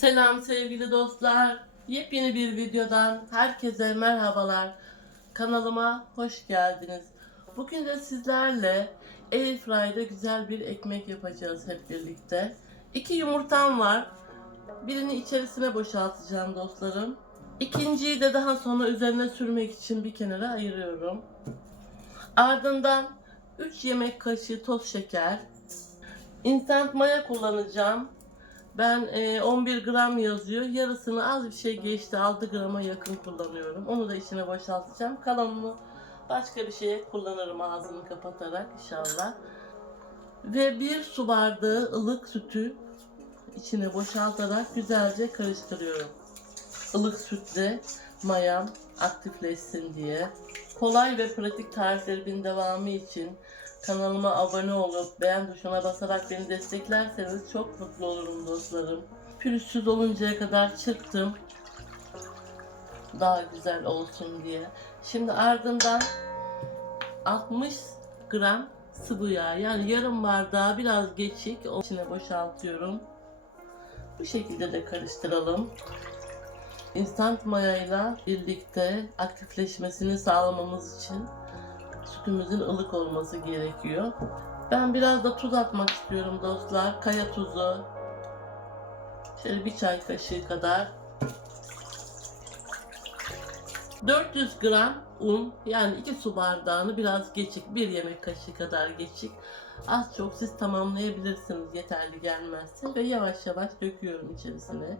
Selam sevgili dostlar. Yepyeni bir videodan herkese merhabalar. Kanalıma hoş geldiniz. Bugün de sizlerle Airfry'da güzel bir ekmek yapacağız hep birlikte. İki yumurtam var. Birini içerisine boşaltacağım dostlarım. İkinciyi de daha sonra üzerine sürmek için bir kenara ayırıyorum. Ardından 3 yemek kaşığı toz şeker, instant maya kullanacağım. Ben e, 11 gram yazıyor. Yarısını az bir şey geçti. 6 grama yakın kullanıyorum. Onu da içine boşaltacağım. Kalanını başka bir şeye kullanırım ağzını kapatarak inşallah. Ve bir su bardağı ılık sütü içine boşaltarak güzelce karıştırıyorum. Ilık sütle mayam aktifleşsin diye. Kolay ve pratik tariflerimin devamı için kanalıma abone olup beğen tuşuna basarak beni desteklerseniz çok mutlu olurum dostlarım. Pürüzsüz oluncaya kadar çırptım. Daha güzel olsun diye. Şimdi ardından 60 gram sıvı yağ yani yarım bardağı biraz geçik onun içine boşaltıyorum. Bu şekilde de karıştıralım. İnstant mayayla birlikte aktifleşmesini sağlamamız için sütümüzün ılık olması gerekiyor. Ben biraz da tuz atmak istiyorum dostlar. Kaya tuzu. Şöyle bir çay kaşığı kadar. 400 gram un yani 2 su bardağını biraz geçik bir yemek kaşığı kadar geçik az çok siz tamamlayabilirsiniz yeterli gelmezse ve yavaş yavaş döküyorum içerisine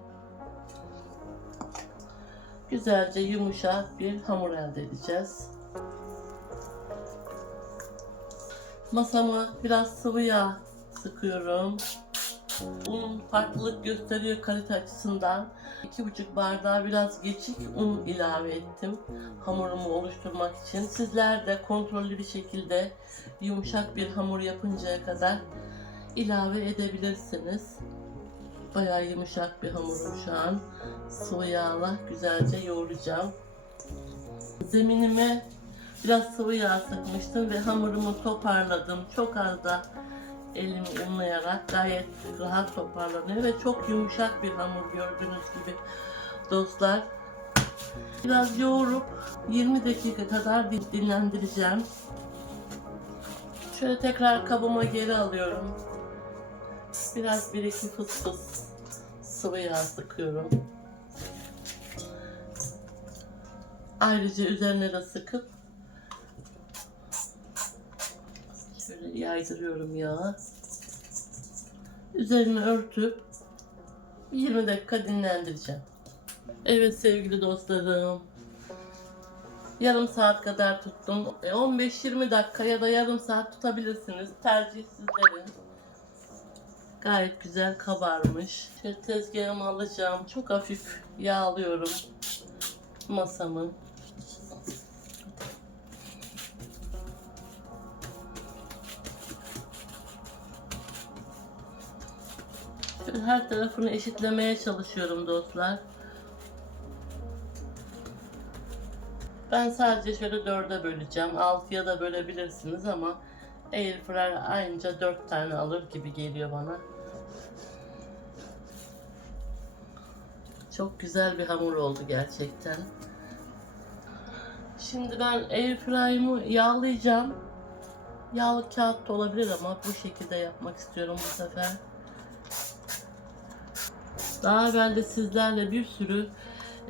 güzelce yumuşak bir hamur elde edeceğiz masama biraz sıvı yağ sıkıyorum un farklılık gösteriyor kalite açısından. 2,5 bardağa biraz geçik un ilave ettim. Hamurumu oluşturmak için. Sizler de kontrollü bir şekilde yumuşak bir hamur yapıncaya kadar ilave edebilirsiniz. Bayağı yumuşak bir hamurum şu an. Sıvı yağla güzelce yoğuracağım. Zeminime biraz sıvı yağ sıkmıştım ve hamurumu toparladım. Çok az da elimi unlayarak gayet rahat toparlanıyor ve çok yumuşak bir hamur gördüğünüz gibi dostlar. Biraz yoğurup 20 dakika kadar din- dinlendireceğim. Şöyle tekrar kabıma geri alıyorum. Biraz bir iki fıs fıs sıvı yağ sıkıyorum. Ayrıca üzerine de sıkıp Şöyle yaydırıyorum yağı. Üzerini örtüp 20 dakika dinlendireceğim. Evet sevgili dostlarım. Yarım saat kadar tuttum. E, 15-20 dakika ya da yarım saat tutabilirsiniz. Tercih sizlerin. Gayet güzel kabarmış. Şöyle tezgahımı alacağım. Çok hafif yağlıyorum masamı. Her tarafını eşitlemeye çalışıyorum dostlar. Ben sadece şöyle dörde böleceğim. Altıya da bölebilirsiniz ama Airfryer aynıca dört tane alır gibi geliyor bana. Çok güzel bir hamur oldu gerçekten. Şimdi ben Airfryer'ımı yağlayacağım. Yağlı kağıt da olabilir ama bu şekilde yapmak istiyorum bu sefer. Daha evvel de sizlerle bir sürü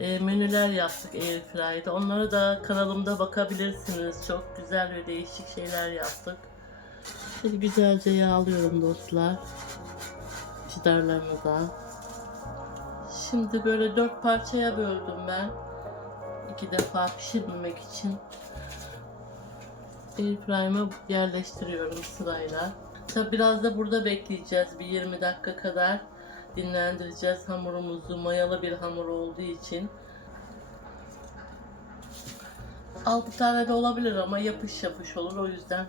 e, menüler yaptık Airfryer'da. Onları da kanalımda bakabilirsiniz. Çok güzel ve değişik şeyler yaptık. Şöyle güzelce yağlıyorum dostlar. Çıdarlarını da. Şimdi böyle dört parçaya böldüm ben. İki defa pişirmemek için. Airfryer'ımı yerleştiriyorum sırayla. Tabi biraz da burada bekleyeceğiz bir 20 dakika kadar dinlendireceğiz hamurumuzu. Mayalı bir hamur olduğu için. 6 tane de olabilir ama yapış yapış olur. O yüzden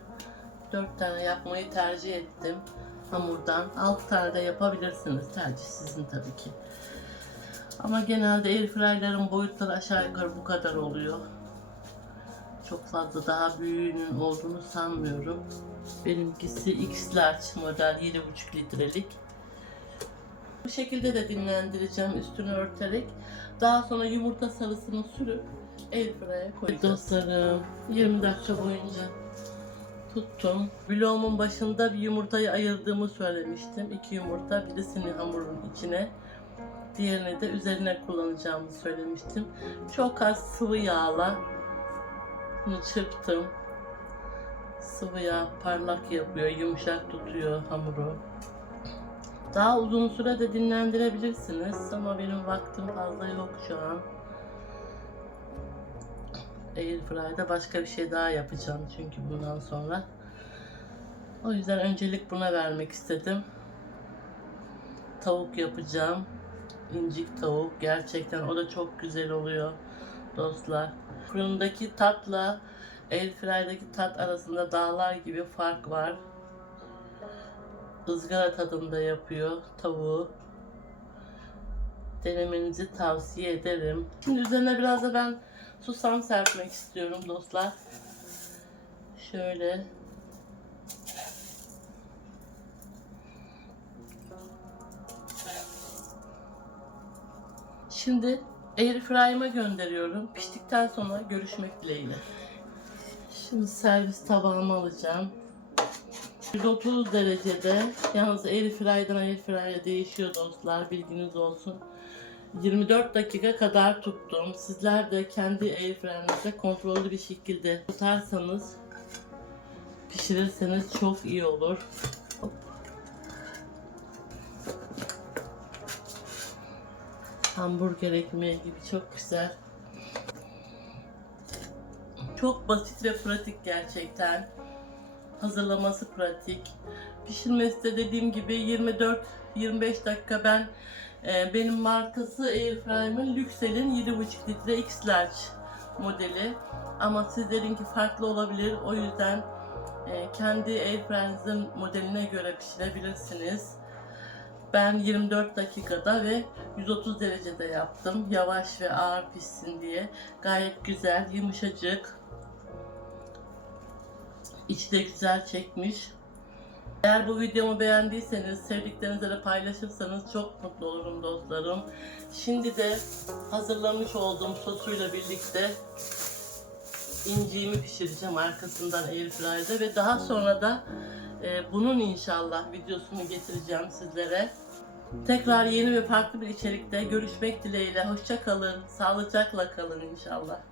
4 tane yapmayı tercih ettim hamurdan. 6 tane de yapabilirsiniz. Tercih sizin tabii ki. Ama genelde airfryer'lerin boyutları aşağı yukarı bu kadar oluyor. Çok fazla daha büyüğünün olduğunu sanmıyorum. Benimkisi X large model 7,5 litrelik. Bu şekilde de dinlendireceğim üstünü örterek. Daha sonra yumurta sarısını sürüp airfryer'e koyacağız. Dostlarım 20 dakika boyunca tuttum. Vlogumun başında bir yumurtayı ayırdığımı söylemiştim. İki yumurta birisini hamurun içine diğerini de üzerine kullanacağımı söylemiştim. Çok az sıvı yağla bunu çırptım. Sıvı yağ parlak yapıyor, yumuşak tutuyor hamuru. Daha uzun süre de dinlendirebilirsiniz ama benim vaktim fazla yok şu an. Airfryer'da başka bir şey daha yapacağım çünkü bundan sonra. O yüzden öncelik buna vermek istedim. Tavuk yapacağım. İncik tavuk. Gerçekten o da çok güzel oluyor dostlar. Fırındaki tatla Airfryer'daki tat arasında dağlar gibi fark var. Izgara tadında yapıyor tavuğu. Denemenizi tavsiye ederim. Şimdi üzerine biraz da ben susam serpmek istiyorum dostlar. Şöyle. Şimdi Airfryer'ıma gönderiyorum. Piştikten sonra görüşmek dileğiyle. Şimdi servis tabağıma alacağım. 130 derecede. Yalnız airfryer'dan airfryer'e değişiyor dostlar. Bilginiz olsun. 24 dakika kadar tuttum. Sizler de kendi airfryer'ınızda kontrollü bir şekilde tutarsanız pişirirseniz çok iyi olur. Hop. Hamburger ekmeği gibi çok güzel. Çok basit ve pratik gerçekten. Hazırlaması pratik. Pişirmesi de dediğim gibi 24-25 dakika ben e, benim markası Airfryer'ın Luxel'in 7.5 litre X Large modeli. Ama sizlerinki farklı olabilir. O yüzden e, kendi Airfryer'ınızın modeline göre pişirebilirsiniz. Ben 24 dakikada ve 130 derecede yaptım. Yavaş ve ağır pişsin diye. Gayet güzel, yumuşacık. İçi de güzel çekmiş. Eğer bu videomu beğendiyseniz, sevdiklerinizle de paylaşırsanız çok mutlu olurum dostlarım. Şimdi de hazırlamış olduğum sosuyla birlikte inciğimi pişireceğim arkasından airfryer'da ve daha sonra da e, bunun inşallah videosunu getireceğim sizlere. Tekrar yeni ve farklı bir içerikte görüşmek dileğiyle. Hoşça kalın, sağlıcakla kalın inşallah.